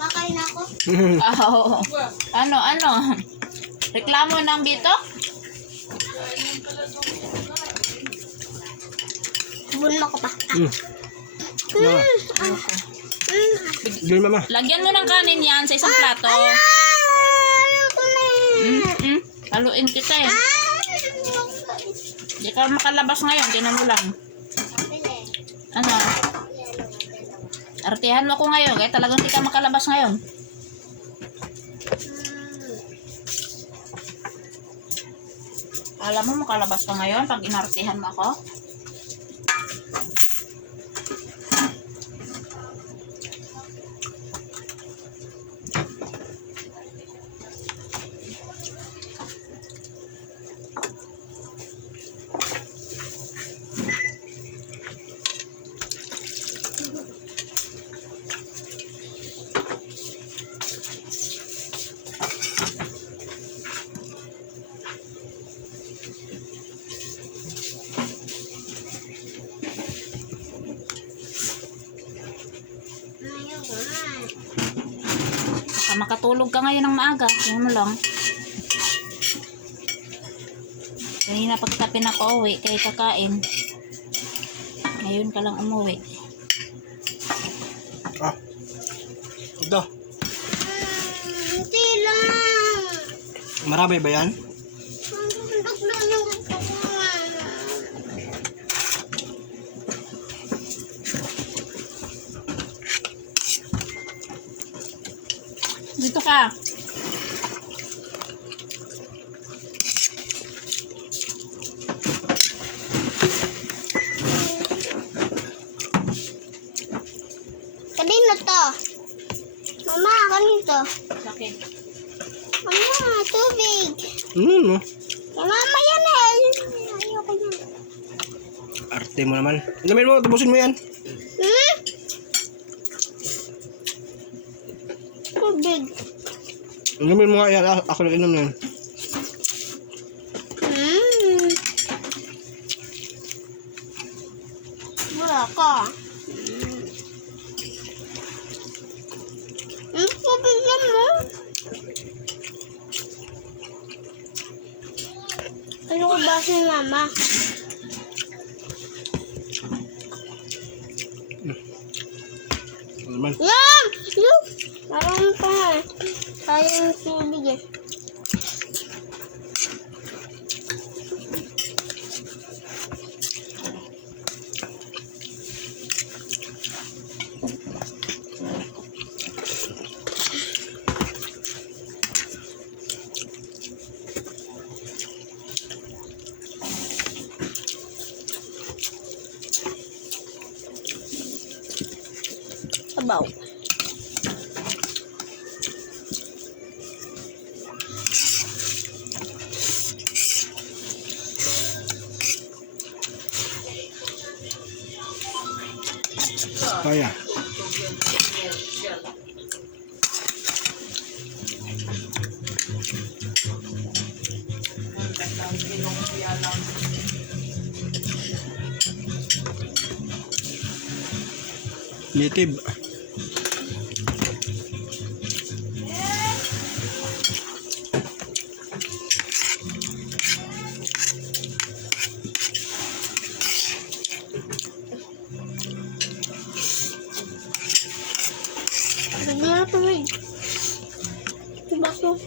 Makain ako. Oh. Ano? Reklamo ng Bito? Buno ko pa. Dili mama. Lagyan mo ng kanin yan sa isang plato. Ayoko na eh. Haluin kita eh. Hindi ka makalabas ngayon. Tinan mo lang. Ano? Artihan mo ko ngayon. Kaya talagang hindi ka makalabas ngayon. Alam mo, makalabas ka ngayon pag inartihan mo ako. Baka makatulog ka ngayon ng maaga. Tingnan mo lang. Kanina pagka pinaka-uwi, kay kakain. Ngayon ka lang umuwi. Ito. Hindi lang. Marami ba yan? Mandok lang yung gusto ko. Dito ka. Kanino to? Mama, kanino to? Sakit. Mama, tubig. No. Ya, mama yan eh. Ayoko yan. Arte mo naman. Inumin mo, tapusin mo yan. Tubig. Inumin mo nga yan. Ako lang inom yan. Wala ka. Tubig yan mo. Ayoko ba si mama? Ano naman? Yan! Yan! Marami pa nga eh. Sayang yung tubig eh. Sabaw. Kaya. Litib. Sabi na tubig. Baso.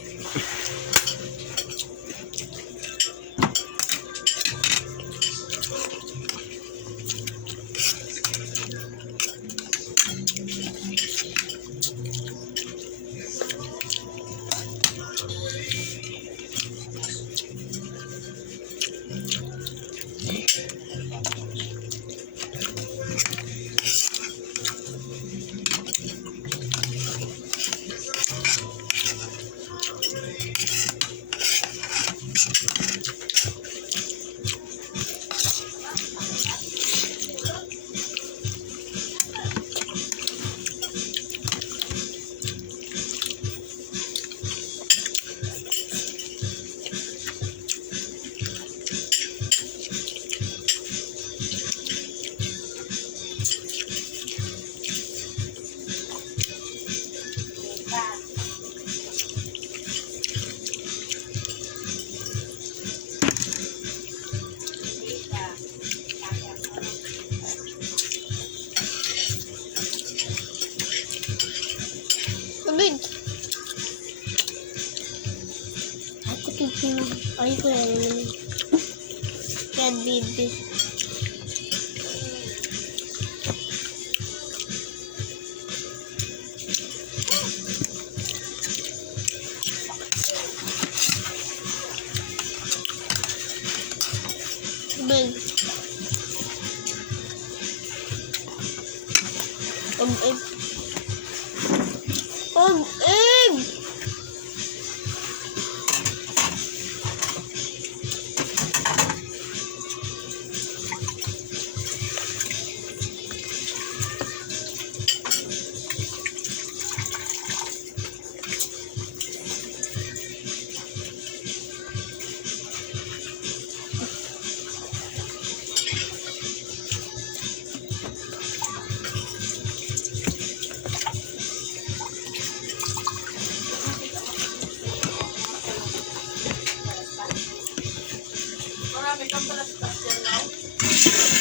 baby. Big. Egg. Egg. Marami kang palaspas yan, no?